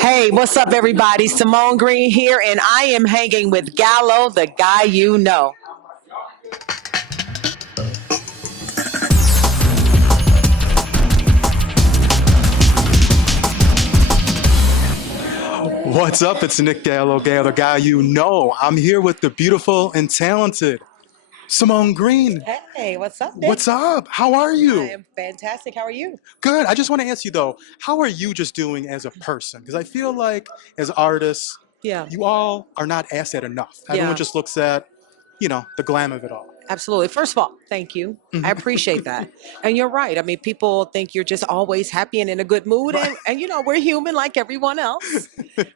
Hey, what's up, everybody? Simone Green here, and I am hanging with Gallo, the guy you know. What's up? It's Nick Gallo, the guy you know. I'm here with the beautiful and talented Simone Green. Hey, what's up, Nick? What's up? How are I you? am fantastic. How are you? Good. I just want to ask you though, how are you just doing as a person? Because I feel like as artists, Yeah, you all are not asked that enough. Everyone yeah, just looks at, the glam of it all. absolutely. First of all, thank you. I Mhm. appreciate that. And you're right. I mean, people think you're just always happy and in a good mood, Right. and we're human like everyone else.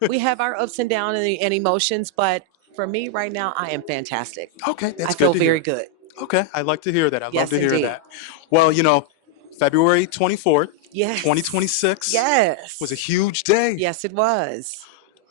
We have our ups and downs and emotions, but for me right now, I am fantastic. Okay, I that's good feel to very hear. good. Okay, I like to hear that. I love Yes, to hear indeed. that. Well, February 24th, Yes. 2026 was a Yes. huge day. Yes, it was.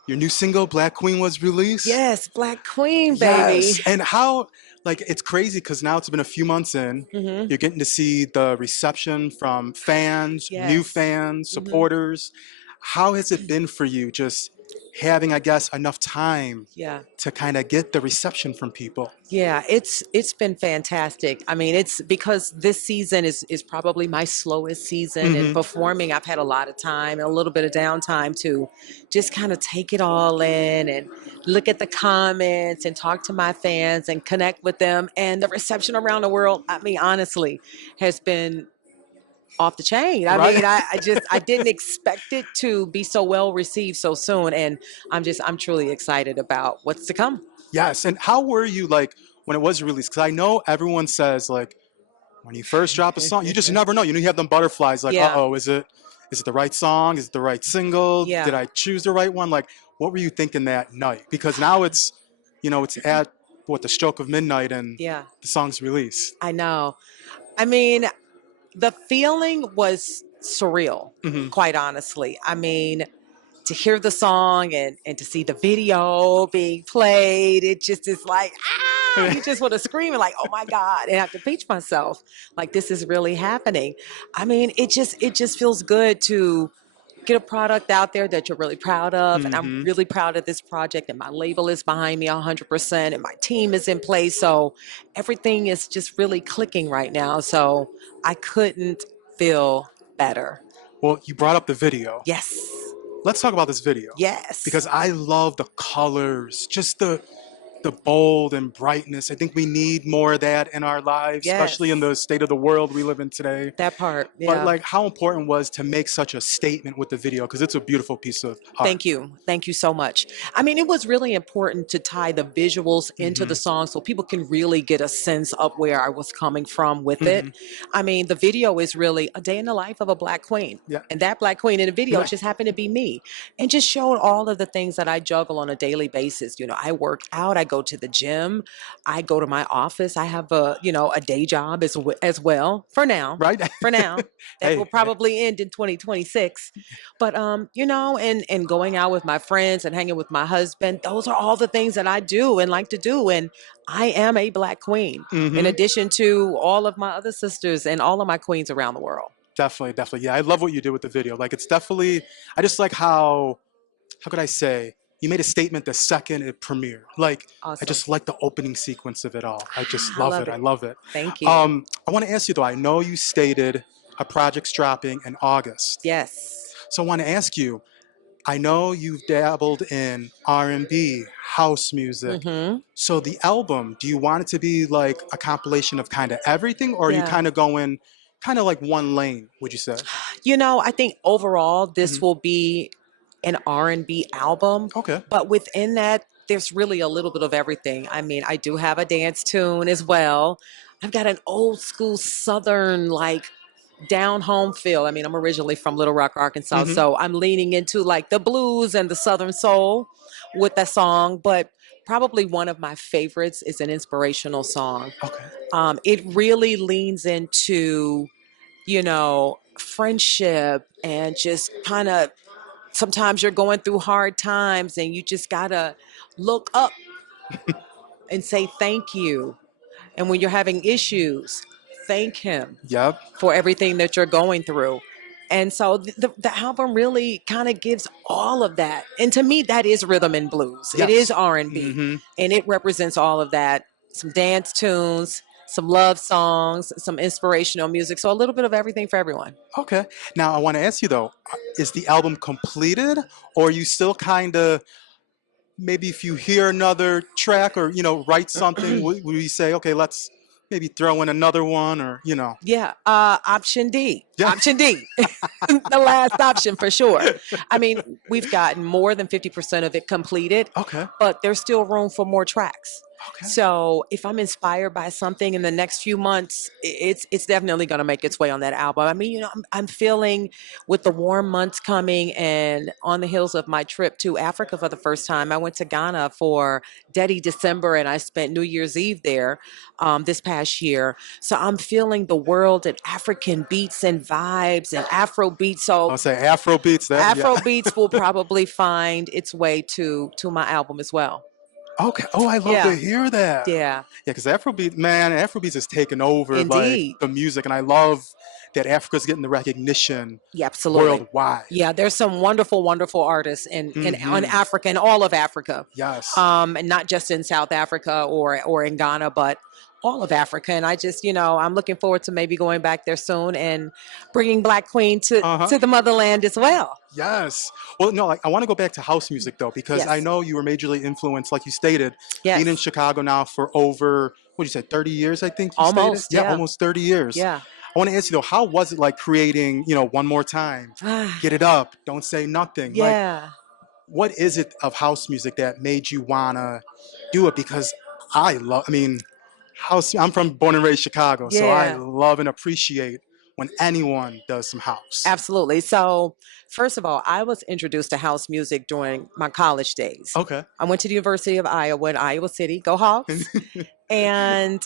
Your new single, Black Queen, was released. Yes, Black Queen, Yes. baby. And how, like, it's crazy because now it's been a few months in. Hmm. You're getting to see the reception from fans, new Yes. fans, Hmm. supporters. How has it been for you just having, I guess, enough time Yeah. to kind of get the reception from people? Yeah, it's been fantastic. I mean, it's because this season is probably my slowest season in Hmm. performing. I've had a lot of time and a little bit of downtime to just kind of take it all in and look at the comments and talk to my fans and connect with them. And the reception around the world, I mean, honestly, has been off the chain. I Right? mean, I didn't expect it to be so well received so soon, and I'm truly excited about what's to come. Yes. And how were you like when it was released? Because I know everyone says like when you first drop a song, you just never know. You have them butterflies like, Yeah, uh-oh, is it the right song? Is it the right single? yeah, Did I choose the right one? Like, what were you thinking that night? Because now it's at what the stroke of midnight and yeah. the song's released. I know. I mean, the feeling was surreal, Hmm. quite honestly. I mean, to hear the song and to see the video being played, it just is like, you just want to scream and like, oh my God, and have to pinch myself. Like this is really happening. I mean, it just feels good to get a product out there that you're really proud of. And I'm Hmm. really proud of this project, and my label is behind me 100%, and my team is in place. So everything is just really clicking right now. So I couldn't feel better. Well, you brought up the video. Yes. Let's talk about this video Yes. because I love the colors, just the bold and brightness. I think we need more of that in our lives, especially in Yes. the state of the world we live in today. That part. But Yeah. like, how important was to make such a statement with the video? Because it's a beautiful piece of art. Thank you. Thank you so much. I mean, it was really important to tie the visuals into Hmm. the song so people can really get a sense of where I was coming from with Hmm. it. I mean, the video is really a day in the life of a Black queen. Yeah. And that Black queen in the video Right. just happened to be me, and just showed all of the things that I juggle on a daily basis. I work out, I go to the gym, I go to my office. I have a day job as well for now. Right. For now, that will Hey. probably end in 2026. But and going out with my friends and hanging with my husband, those are all the things that I do and like to do. And I am a Black queen, in Hmm. addition to all of my other sisters and all of my queens around the world. Definitely, definitely. Yeah, I love what you did with the video. Like, it's definitely. I just like how could I say? You made a statement the second it premiered. Like, I Awesome. just like the opening sequence of it all. I just I love love it. I it. love it. Thank you. I want to ask you though. I know you stated a project's dropping in August. Yes. So I want to ask you. I know you've dabbled in R&B, house music. Mm-hmm. So the album, do you want it to be like a compilation of kind of everything, or are you Yeah. kind of going kind of like one lane? Would you say? I think overall Hmm. this will be an R&B album, Okay. but within that there's really a little bit of everything. I mean, I do have a dance tune as well. I've got an old school southern like down home feel. I mean, I'm originally from Little Rock, Arkansas, Hmm. so I'm leaning into like the blues and the southern soul with that song, but probably one of my favorites is an inspirational song. Okay. It really leans into friendship and just kind of sometimes you're going through hard times and you just gotta look up and say thank you. And when you're having issues, thank him Yep. for everything that you're going through. And so the album really kind of gives all of that. And to me, that is rhythm and blues. It is Yes. R&B, Mm-hmm. and it represents all of that. Some dance tunes, some love songs, some inspirational music. So a little bit of everything for everyone. Okay. Now I want to ask you though, is the album completed, or are you still kind of maybe if you hear another track or write something, would you say, okay, let's maybe throw in another one, or Yeah, option D. Yeah. Option D. The last option for sure. I mean, we've gotten more than 50% of it completed, Okay. but there's still room for more tracks. Okay. So if I'm inspired by something in the next few months, it's definitely going to make its way on that album. I mean, I'm feeling with the warm months coming and on the heels of my trip to Africa for the first time. I went to Ghana for Dedi December and I spent New Year's Eve there this past year. So I'm feeling the world and African beats and vibes and Afro beats. So I'll say Afro beats that. Yeah. Afro beats will probably find its way to my album as well. Okay. Oh, I love to Yeah, hear that. yeah, Yeah, because Afrobeat, man, Afrobeats has taken over like indeed. the music, and I love that Africa's getting the recognition Yeah, absolutely. worldwide. Yeah, there's some wonderful, wonderful artists in on Mm-hmm. Africa and all of Africa, Yes. and not just in South Africa or in Ghana, but all of Africa. And I just, I'm looking forward to maybe going back there soon and bringing Black Queen to Uh-huh. to the motherland as well. Yes. Well, no, like, I want to go back to house music though, because I Yes, know you were majorly influenced, like you stated, being in yes, Chicago now for over, what did you say, 30 years, I think you stated? almost. Yeah, Yeah, almost 30 years. yeah. I want to ask you though, how was it like creating, One More Time, Get It Up, Don't Say Nothing? Like, Yeah, what is it of house music that made you wanna do it? Because I mean, I'm from born and raised Chicago, so I yeah. love and appreciate when anyone does some house. Absolutely. So, first of all, I was introduced to house music during my college days. Okay. I went to the University of Iowa in Iowa City, go Hawks. And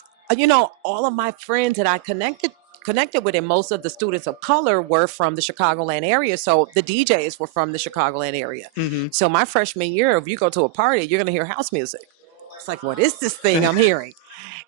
all of my friends that I connected with, and most of the students of color were from the Chicagoland area. So the DJs were from the Chicagoland area. Hmm. So my freshman year, if you go to a party, you're going to hear house music. It's like, what is this thing I'm hearing?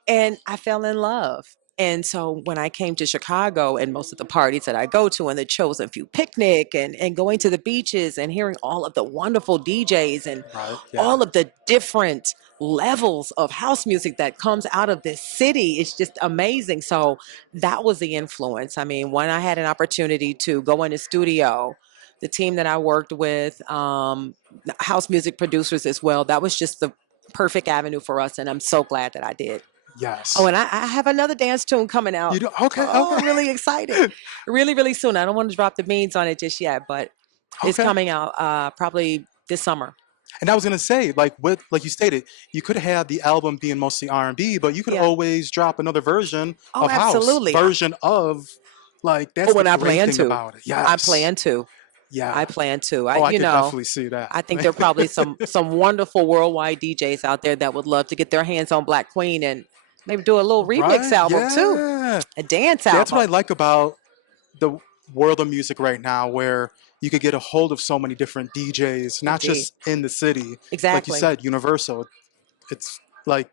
And I fell in love. And so when I came to Chicago and most of the parties that I go to and the Chosen Few picnic and going to the beaches and hearing all of the wonderful DJs and Right. Yeah. all of the different levels of house music that comes out of this city, it's just amazing. So that was the influence. I mean, when I had an opportunity to go in the studio, the team that I worked with, house music producers as well, that was just the perfect avenue for us. And I'm so glad that I did. Oh, Yes. and I have another dance tune coming You out. do? Okay. Oh, Okay. I'm really excited. Really, really soon. I don't want to drop the beans on it just yet, but it's Okay. coming out probably this summer. And I was gonna say, like you stated, you could have the album being mostly R&B, but you could Yeah. always drop another version Oh, of house, absolutely. version of, like, that's Oh, the and I great plan thing to. about it. I Yes. plan to. Yeah. I plan to. Oh, I could definitely see that. I think there are probably some wonderful worldwide DJs out there that would love to get their hands on Black Queen and maybe do a little remix Right? album too, Yeah. a dance That's what I album. like about the world of music right now, where you could get a hold of so many different DJs, not Indeed. just in the city. Like you Exactly. said, universal. It's like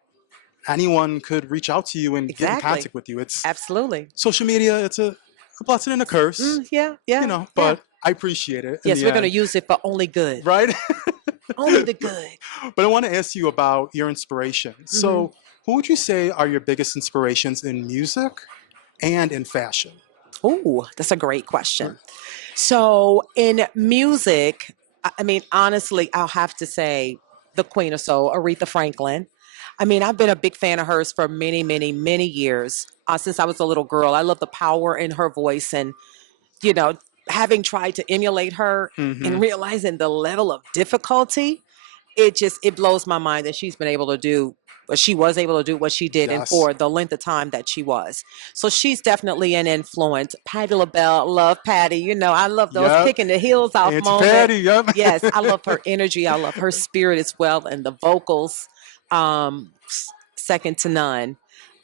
anyone could reach out to you and get in Exactly. contact with you. It's Absolutely. social media, it's a blessing and a curse, Yeah, yeah, yeah. but I appreciate it in Yes, the we're going to end. use it for only good. Right? Only the good. But I want to ask you about your inspiration. Hmm. So, who would you say are your biggest inspirations in music and in fashion? Ooh, that's a great Right. question. So, in music, I mean, honestly, I'll have to say the Queen of Soul, Aretha Franklin. I mean, I've been a big fan of hers for many, many, many years since I was a little girl. I love the power in her voice and, you know, having tried to emulate her Mm-hmm. and realizing the level of difficulty, it blows my mind that she's been able to do what she was able to do what she did and Yes. for the length of time that she was. So she's definitely an influence. Patty LaBelle, love Patty. I love those Yep. kicking the heels off Auntie moment. Patty. Yep. Yes, I love her energy. I love her spirit as well and the vocals. Second to none.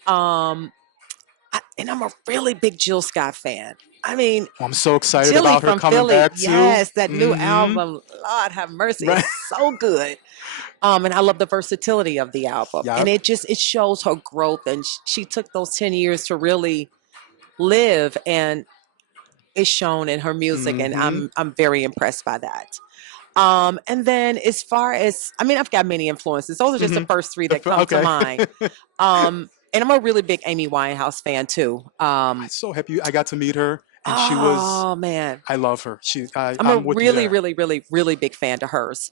Um, and I'm a really big Jill Scott fan. I mean, I'm so excited Jilly about her from coming Philly, back too. yes, that new Mm-hmm. album, Lord have mercy, Right. it's so good. And I love the versatility of the album, and Yep. it shows her growth, and she took those 10 years to really live, and is shown in her music, and Mm-hmm. I'm very impressed by that. And then as far as, I mean, I've got many influences. Those are just the first three that come to Okay. mind. And I'm a really big Amy Winehouse fan too. I'm so happy I got to meet her, and she was. Oh man, I love her. I'm a I'm with you really, there. really, really, really big fan to hers.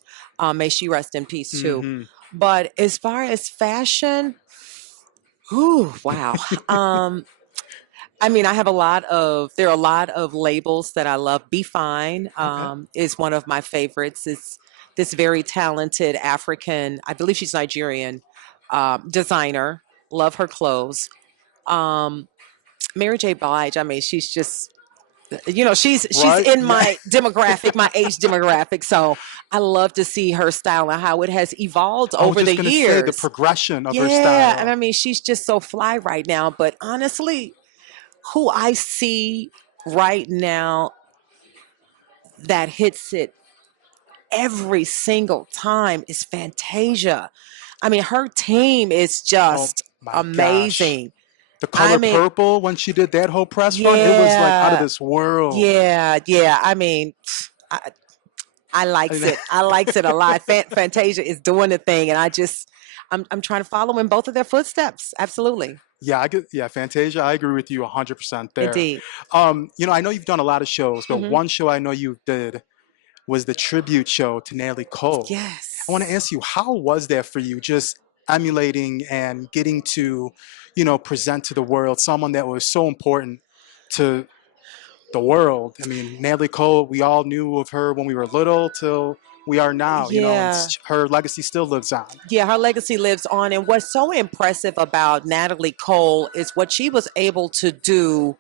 May she rest in peace too. Mm-hmm. But as far as fashion, whew, wow. I mean, I have a lot of, there are a lot of labels that I love. Be Fine Okay. is one of my favorites. It's this very talented African, I believe she's Nigerian, designer. Love her clothes. Um, Mary J. Blige, I mean, she's just, she's Right? in Yeah. my demographic, my age demographic. So I love to see her style and how it has evolved I was over just the gonna say the years. progression of her Yeah, and style. I mean, she's just so fly right now. But honestly, who I see right now that hits it every single time is Fantasia. I mean, her team is Oh just my gosh. amazing. The I color mean, purple when she did that whole press run, it was like out of yeah, this world. yeah. I mean, I, I likes And it. I likes it a lot. Fantasia is doing the thing, and I'm trying to follow in both of their footsteps. Absolutely, yeah, Fantasia. I agree with you 100% there. indeed. I know you've done a lot of shows, but Hmm. one show I know you did was the tribute show to Natalie Cole. I want to Yes. ask you, how was that for you? Just emulating and getting to, present to the world someone that was so important to the world. I mean, Natalie Cole, we all knew of her when we were little till we are now, and Yeah. her legacy still lives on. Yeah, her legacy lives on. And what's so impressive about Natalie Cole is what she was able to do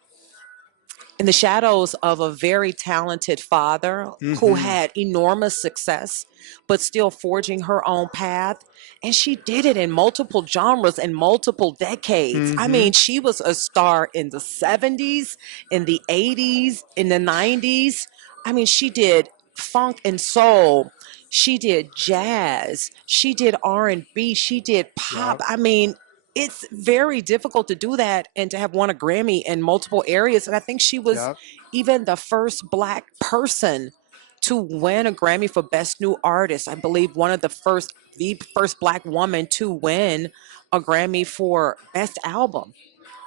in the shadows of a very talented father who Mm-hmm. had enormous success, but still forging her own path. And she did it in multiple genres and multiple decades. I Mm-hmm. mean, she was a star in the 70s, in the 80s, in the 90s. I mean, she did funk and soul. She did jazz. She did R&B. She did pop. Yep. I mean, it's very difficult to do that and to have won a Grammy in multiple areas. And I think she was Yep. even the first Black person to win a Grammy for Best New Artist. I believe the first Black woman to win a Grammy for Best Album.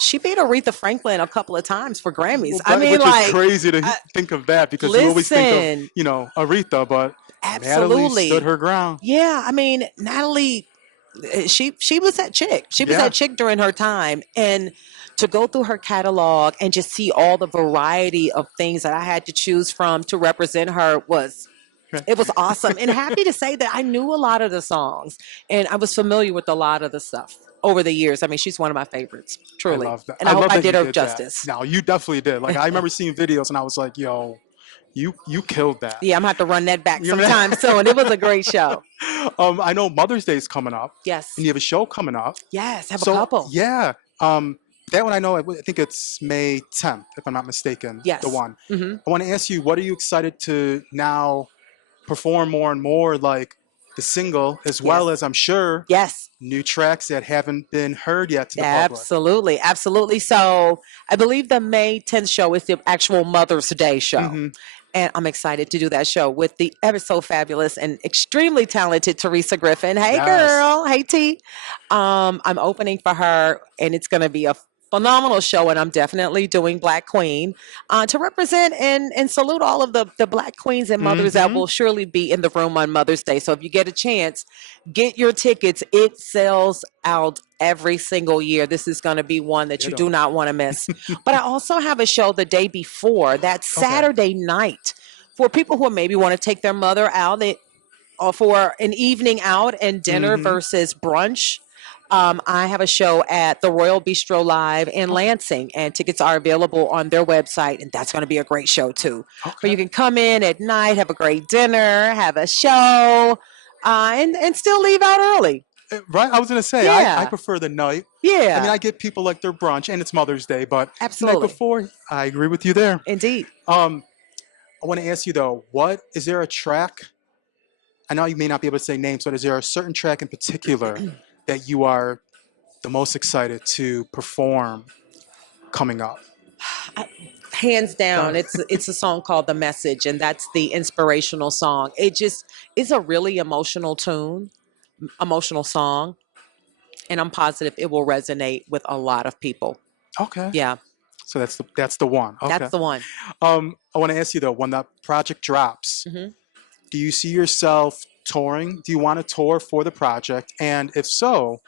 She beat Aretha Franklin a couple of times for Grammys. Well, I mean, which is like, crazy to uh, think of that because you always think of, listen, Aretha, but Natalie stood absolutely. her ground. Yeah, I mean, Natalie, she was that chick. She was Yeah. that chick during her time, and to go through her catalog and just see all the variety of things that I had to choose from to represent her was, it was awesome. And happy to say that I knew a lot of the songs and I was familiar with a lot of the stuff over the years. I mean, she's one of my favorites, I truly. love that. And I I hope love I that did you her did that. justice. No, you definitely did. Like I remember seeing videos and I was like, yo, you killed that. Yeah, I'm gonna have to run that back You know? sometime soon. It was a great show. I know Mother's Day is coming up, and Yes. you have a show coming up. Yes, have a So couple. yeah, that one I know. I think it's May 10th, if I'm not mistaken. The Yes. one. Hmm. I want to ask you, what are you excited to now perform more and more, like the single, as well Yes. as I'm sure Yes. new tracks that haven't been heard yet to the public. Absolutely. Absolutely. So I believe the May 10th show is the actual Mother's Day show. Mm-hmm. And I'm excited to do that show with the ever so fabulous and extremely talented Teresa Griffin. Hey, Yes. girl. Hey, T. I'm opening for her, and it's going to be a phenomenal show. And I'm definitely doing Black Queen to represent and salute all of the Black queens and mothers that Mm-hmm. will surely be in the room on Mother's Day. So if you get a chance, get your tickets. It sells out every single year. This is going to be one that you do Ditto. not want to miss. But I also have a show the day before, that Okay. Saturday night, for people who maybe want to take their mother out or for an evening out and dinner Mm-hmm. versus brunch. I have a show at the Royal Bistro Live in Okay. Lansing, and tickets are available on their website. And that's going to be a great show too, where you Okay. can come in at night, have a great dinner, have a show, and still leave out early. Right. I was gonna say I Yeah, prefer the night. I mean, yeah, I get people like their brunch, and it's Mother's Day, but the night absolutely, before, I agree with you there. indeed. I want to ask you though, what is there a track? I know you may not be able to say names, but is there a certain track in particular that you are the most excited to perform coming up? hands down, Uh, it's a song called "The Message," and that's the inspirational song. It just is a really emotional song, and I'm positive it will resonate with a lot of people. okay. Yeah, So that's the one. that's Okay. the one. I want to ask you though, when that project drops, Hmm. do you see yourself touring? Do you want to tour for the project? And if so,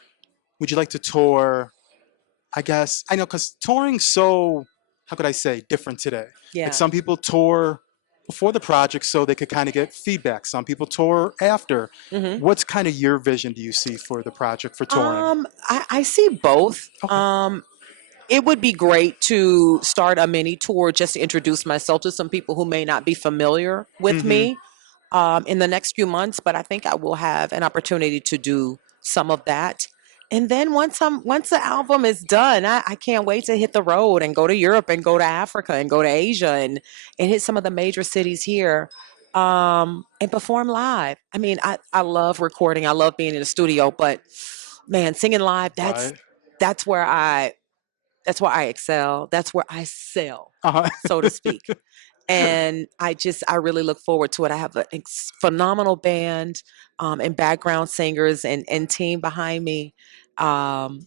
would you like to tour? I guess I know because touring's so, how could I say, different today. Like Yeah. some people tour before the project so they could kind of get feedback. Some people tour after. Hmm. What's kind of your vision do you see for the project for touring? I see both. Okay. It would be great to start a mini tour just to introduce myself to some people who may not be familiar with Mm-hmm. me in the next few months. But I think I will have an opportunity to do some of that. And then once the album is done, I can't wait to hit the road and go to Europe and go to Africa and go to Asia and hit some of the major cities here and perform live. I mean, I love recording. I love being in the studio, but man, singing live, Right. that's where I that's where I excel. That's where I sell, Uh-huh. so to speak. And I really look forward to it. I have a phenomenal band and background singers and team behind me. Um,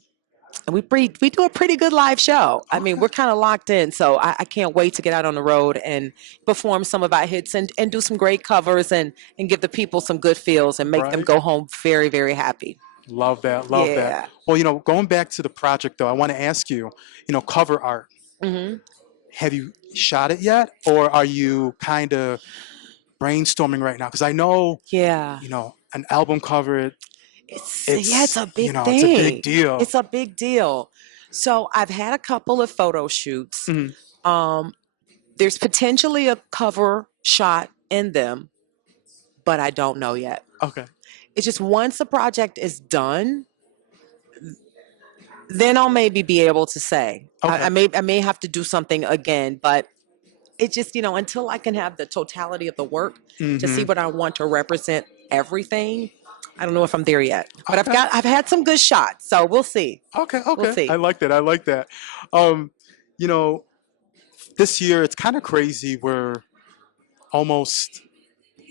and we do a pretty good live show. I mean, Okay. we're kind of locked in, so I can't wait to get out on the road and perform some of our hits and do some great covers and give the people some good feels and make them Right. go home very, very happy. Love that. Love that. Yeah. Well, going back to the project though, I want to ask you, cover art. Hmm. Have you shot it yet, or are you kind of brainstorming right now? Because I know, Yeah. an album cover, It's a big it's a big thing. deal. It's a big deal. So I've had a couple of photo shoots. Hmm. Um, there's potentially a cover shot in them, but I don't know yet. Okay. It's just once the project is done, then I'll maybe be able to say. Okay. I may have to do something again, but it just until I can have the totality of the work to see Hmm. what I want to represent everything. I don't know if I'm there yet, but Okay. I've had some good shots, so we'll see. Okay. We'll Okay. I see. like that. I like that. Um, you know, this year it's kind of crazy. We're almost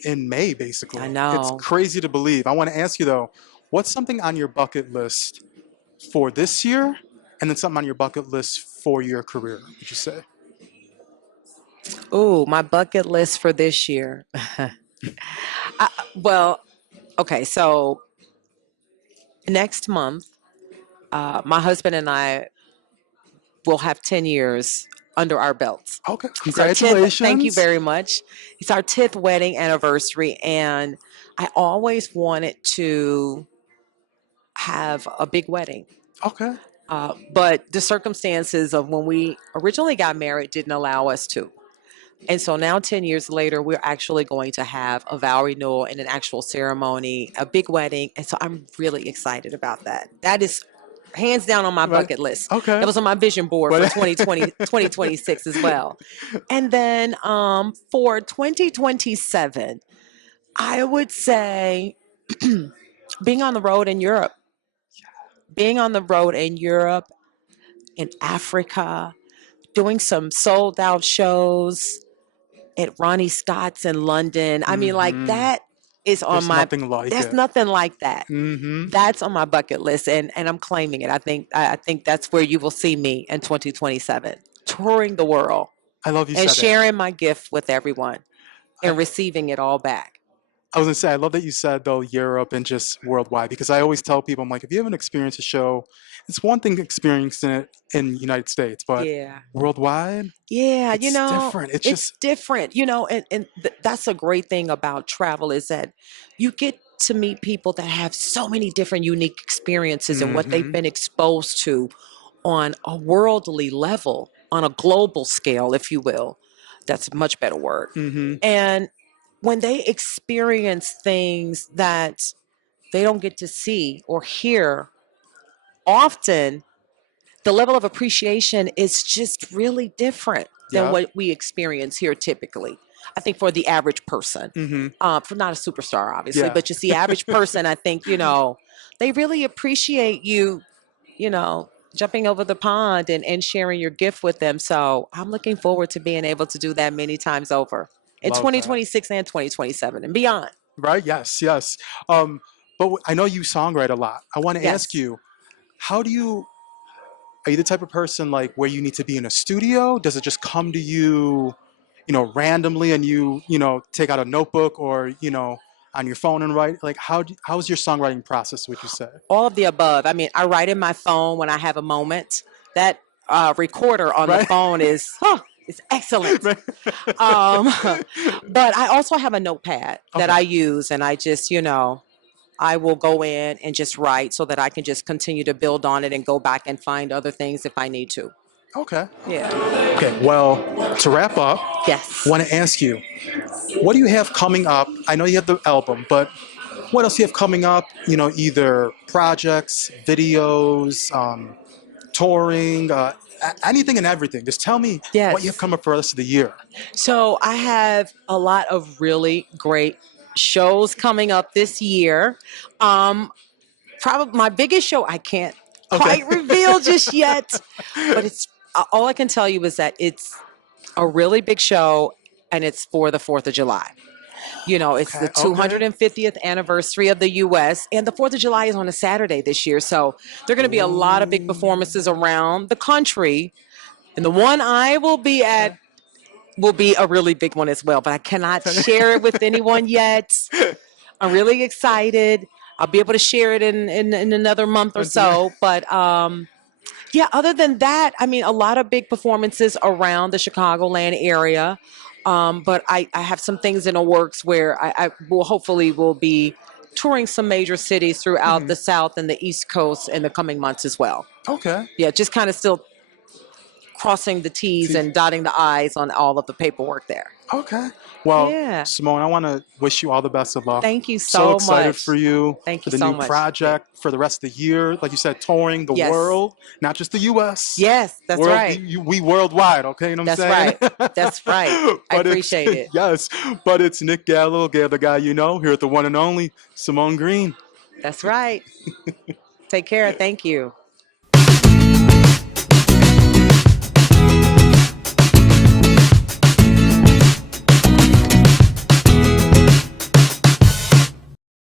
in May, I basically. It's know. crazy to believe. I want to ask you though, what's something on your bucket list for this year, and then something on your bucket list for your career? Would you say? Ooh, my bucket list for this year. Well, okay, so next month, my husband and I will have 10 years under our belts. Okay. It's our 10th, thank you Congratulations. very much. It's our 10th wedding anniversary, and I always wanted to have a big wedding. Okay. But the circumstances of when we originally got married didn't allow us to. And so now, 10 years later, we're actually going to have a vow renewal and an actual ceremony, a big wedding. And so I'm really excited about that. That is hands down on my But bucket list. That okay. was on my vision board for But 2026 as well. And then for 2027, I would say being on the road in Europe, being on the road in Europe, in Africa, doing some sold out shows at Ronnie Scott's in London. I mean, like hmm that is on there's my. nothing like There's it. nothing like that. Hmm. That's on my bucket list, and I'm claiming it. I think that's where you will see me in 2027, touring the world I love you and said that. sharing my gift with everyone I, and receiving it all back. I was gonna say I love that you said though Europe and just worldwide, because I always tell people, I'm like, if you haven't experienced a show, it's one thing experiencing it in the United States, but Yeah. worldwide, Yeah, it's different. It's it's just different, and that's a great thing about travel is that you get to meet people that have so many different unique experiences and what they've hmm been exposed to on a worldly level, on a global scale, if you will. That's a much better word. hmm And when they experience things that they don't get to see or hear often, the level of appreciation is just really different than Yep. what we experience here typically. I think for the average person, hmm for not a superstar, obviously, Yeah. but just the average person, I think, they really appreciate you, you know, jumping over the pond and sharing your gift with them. So I'm looking forward to being able to do that many times over in Love that. 2026 and 2027 and beyond. Right? Yes, yes. But I know you songwrite a lot. I want to ask Yes. you, how do you, are you the type of person like where you need to be in a studio? Does it just come to you, randomly and you take out a notebook or, on your phone and write? Like, how's your songwriting process, would you say? All of the above. I mean, I write in my phone when I have a moment. That recorder on the Right? phone is excellent. Right? Um, but I also have a notepad that Okay. I use, and I just, I will go in and just write so that I can just continue to build on it and go back and find other things if I need to. Okay. Yeah. Okay. Well, to wrap up, I Yes. want to ask you, what do you have coming up? I know you have the album, but what else do you have coming up? Either projects, videos, touring, anything and everything. Just tell me what you have Yes. coming up for the rest of the year. So I have a lot of really great shows coming up this year. Um, Probably my biggest show I can't Okay. quite reveal just yet, but it's all I can tell you is that it's a really big show and it's for the 4th of July. It's the Okay. Okay. 250th anniversary of the US, and the 4th of July is on a Saturday this year. So there are going to be a lot of big Ooh. performances around the country. And the one I will be at Okay. will be a really big one as well, but I cannot share it with anyone yet. I'm really excited. I'll be able to share it in another month or so. But yeah, other than that, I mean, a lot of big performances around the Chicagoland area. But I have some things in the works where I will hopefully will be touring some major cities throughout the South and the East Coast in the coming months as well. Okay. Yeah, just kind of still crossing the T's See. and dotting the I's on all of the paperwork there. Okay. Well, Yeah. Simone, I want to wish you all the best of luck. Thank you So so excited for much. you Thank for you the so new much. project for the rest of the year. Like you said, touring the Yes. world, not just the U.S. Yes, that's World, right. we worldwide. Okay, you know what That's I'm right. saying? That's right. I But it's appreciate it. yes, but it's Nick Gallo, the guy you know, here at the one and only Simone Green. That's right. Take care. Thank you.